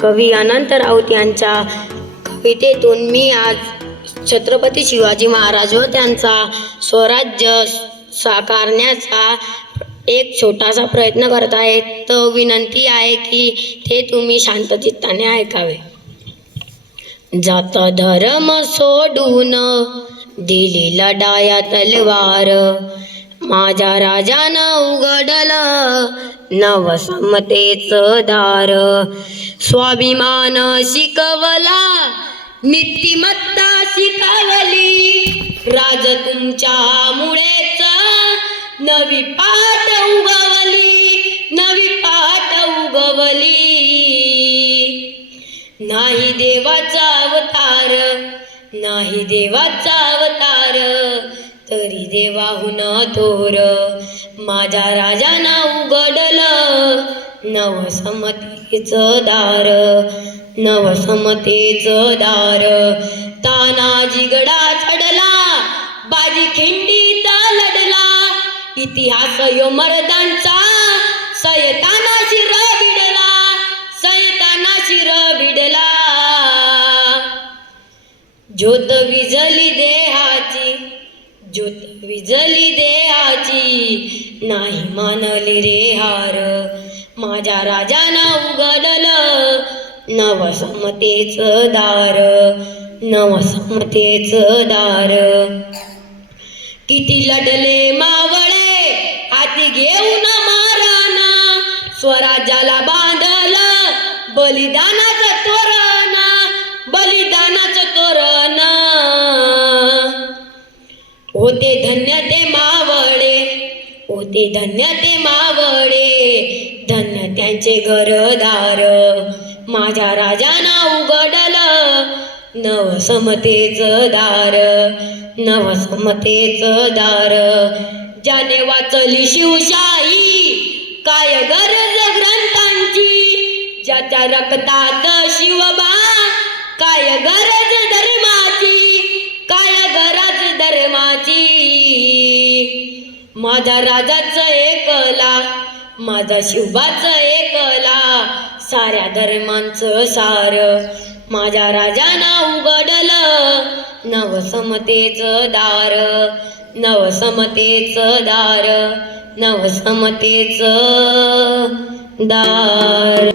कवी अनंत राऊत यांच्या कवितेतून मी आज छत्रपती शिवाजी महाराज व त्यांचा स्वराज्य साकारण्याचा एक छोटासा प्रयत्न करत आहे. तो विनंती आहे की ते तुम्ही शांतचित्ताने ऐकावे. जात धर्म सोडून दिली लढाया तलवार, माझ्या राजानं उघडलं नवसमतेचं दार. स्वाभिमान शिकवला, नीतिमत्ता शिकवली, राज तुमच्या मुळेच नवी पाट उगवली, नवी पाट उगवली. नाही देवाचा अवतार, नाही देवाचा अवतार, तरी देवाहून थोर, माझ्या राजानं उघडलं नवसमतेचं दार, नवसमतेचं दार. तानाजी गडा चढला, बाजी खिंडीत लढला, इतिहास यो मर्दांचा, सैताना शिर भिडला, सैताना शिर भिडला. ज्योत विझली देहाची, ज्योत विझली देहाची, नाही मानली रे हार, माझ्या राजानं उघडलं नवसमतेचं दार, नवसमतेचं दार. किती लढले मावळे हाती घेऊन मारण, स्वराज्याला बांधलं बलिदानाचं तोरण, बलिदानाचं तोरण. होते धन्य ते मावळे, होते धन्य ते मावळे, धन्य त्यांचे घरदार, माझ्या राजानं उघडलं नवसमतेचं दार, नवसमतेचं दार. ज्याने वाचली शिवशाही, काय गरज ग्रंथांची, ज्याच्या रक्तात शिवबा, काय गरज धर्माची, काय गरज धर्माची. माझ्या राजाचं एकला, माझा शिवबाचं एकला, साऱ्या धर्मांचं सार, माझ्या राजानं उघडलं नवसमतेचं दार, नवसमतेचं दार, नवसमतेचं दार.